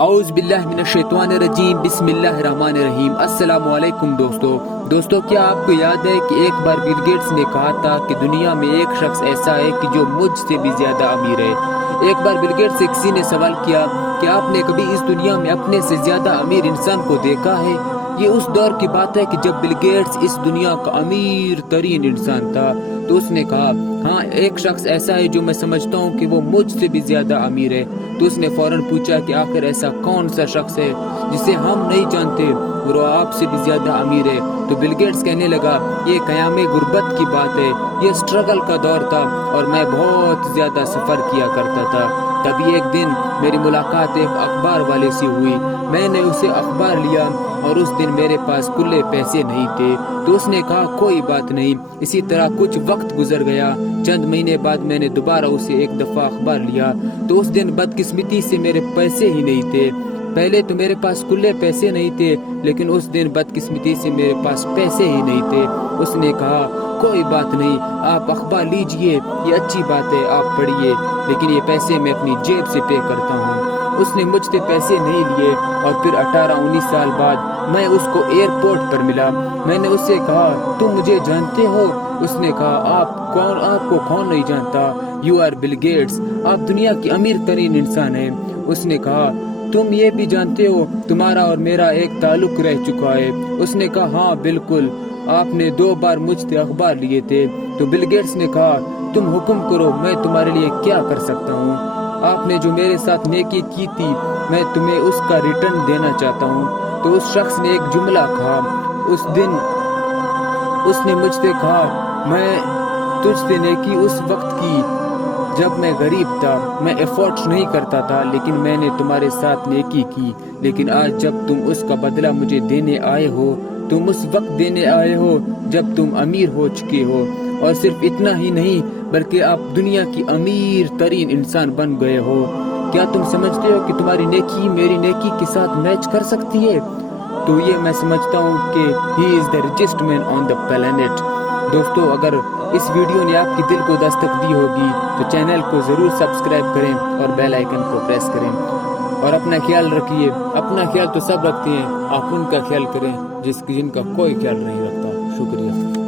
اعوذ باللہ من الشیطان الرجیم بسم اللہ الرحمن الرحیم۔ السلام علیکم دوستو کیا آپ کو یاد ہے کہ ایک بار بل گیٹس نے کہا تھا کہ دنیا میں ایک شخص ایسا ہے کہ جو مجھ سے بھی زیادہ امیر ہے۔ ایک بار بل گیٹس سے کسی نے سوال کیا کہ آپ نے کبھی اس دنیا میں اپنے سے زیادہ امیر انسان کو دیکھا ہے؟ یہ اس دور کی بات ہے کہ جب بل گیٹس اس دنیا کا امیر ترین انسان تھا۔ تو اس نے کہا ہاں، ایک شخص ایسا ہے جو میں سمجھتا ہوں کہ وہ مجھ سے بھی زیادہ امیر ہے۔ تو اس نے فوراً پوچھا کہ آخر ایسا کون سا شخص ہے جسے ہم نہیں جانتے اور وہ آپ سے بھی زیادہ امیر ہے؟ تو بل گیٹس کہنے لگا یہ قیام غربت کی بات ہے، یہ سٹرگل کا دور تھا اور میں بہت زیادہ سفر کیا کرتا تھا۔ تبھی ایک دن میری ملاقات ایک اخبار والے سے ہوئی۔ میں نے اسے اخبار لیا اور اس دن میرے پاس کھلے پیسے نہیں تھے۔ تو اس نے کہا کوئی بات نہیں۔ اسی طرح کچھ وقت گزر گیا۔ چند مہینے بعد میں نے دوبارہ اسے ایک دفعہ اخبار لیا تو اس دن بدقسمتی سے میرے پیسے ہی نہیں تھے۔ پہلے تو میرے پاس کھلے پیسے نہیں تھے، لیکن اس دن بدقسمتی سے میرے پاس پیسے ہی نہیں تھے۔ اس نے کہا کوئی بات نہیں، آپ اخبار لیجئے، یہ اچھی بات ہے، آپ پڑھیے، لیکن یہ پیسے میں اپنی جیب سے پے کرتا ہوں۔ اس نے مجھ سے پیسے نہیں لیے اور پھر 18-19 سال بعد میں اس کو ایئرپورٹ پر ملا۔ میں نے اس سے کہا تم مجھے جانتے ہو؟ اس نے کہا آپ کو کون نہیں جانتا؟ یو آر بل گیٹس، آپ دنیا کی امیر ترین انسان ہیں۔ اس نے کہا تم یہ بھی جانتے ہو تمہارا اور میرا ایک تعلق رہ چکا ہے؟ اس نے کہا ہاں بالکل، آپ نے 2 بار مجھ سے اخبار لیے تھے۔ تو بل گیٹس نے کہا تم حکم کرو، میں تمہارے لیے کیا کر سکتا ہوں؟ آپ نے جو میرے ساتھ نیکی کی تھی میں تمہیں اس کا ریٹرن دینا چاہتا ہوں۔ تو اس شخص نے ایک جملہ کہا۔ اس دن اس نے مجھ سے کہا میں تجھ سے نیکی اس وقت کی جب میں غریب تھا، میں ایفورٹ نہیں کرتا تھا، لیکن میں نے تمہارے ساتھ نیکی کی۔ لیکن آج جب تم اس کا بدلہ مجھے دینے آئے ہو، تم اس وقت دینے آئے ہو جب تم امیر ہو چکے ہو، اور صرف اتنا ہی نہیں بلکہ آپ دنیا کی امیر ترین انسان بن گئے ہو۔ کیا تم سمجھتے ہو کہ تمہاری نیکی میری نیکی کے ساتھ میچ کر سکتی ہے؟ تو یہ میں سمجھتا ہوں کہ ہی از the richest man on the planet. دوستو، اگر اس ویڈیو نے آپ کی دل کو دستک دی ہوگی تو چینل کو ضرور سبسکرائب کریں اور بیل آئیکن کو پریس کریں، اور اپنا خیال رکھیے۔ اپنا خیال تو سب رکھتے ہیں، آپ ان کا خیال کریں جن کا کوئی خیال نہیں رکھتا۔ شکریہ۔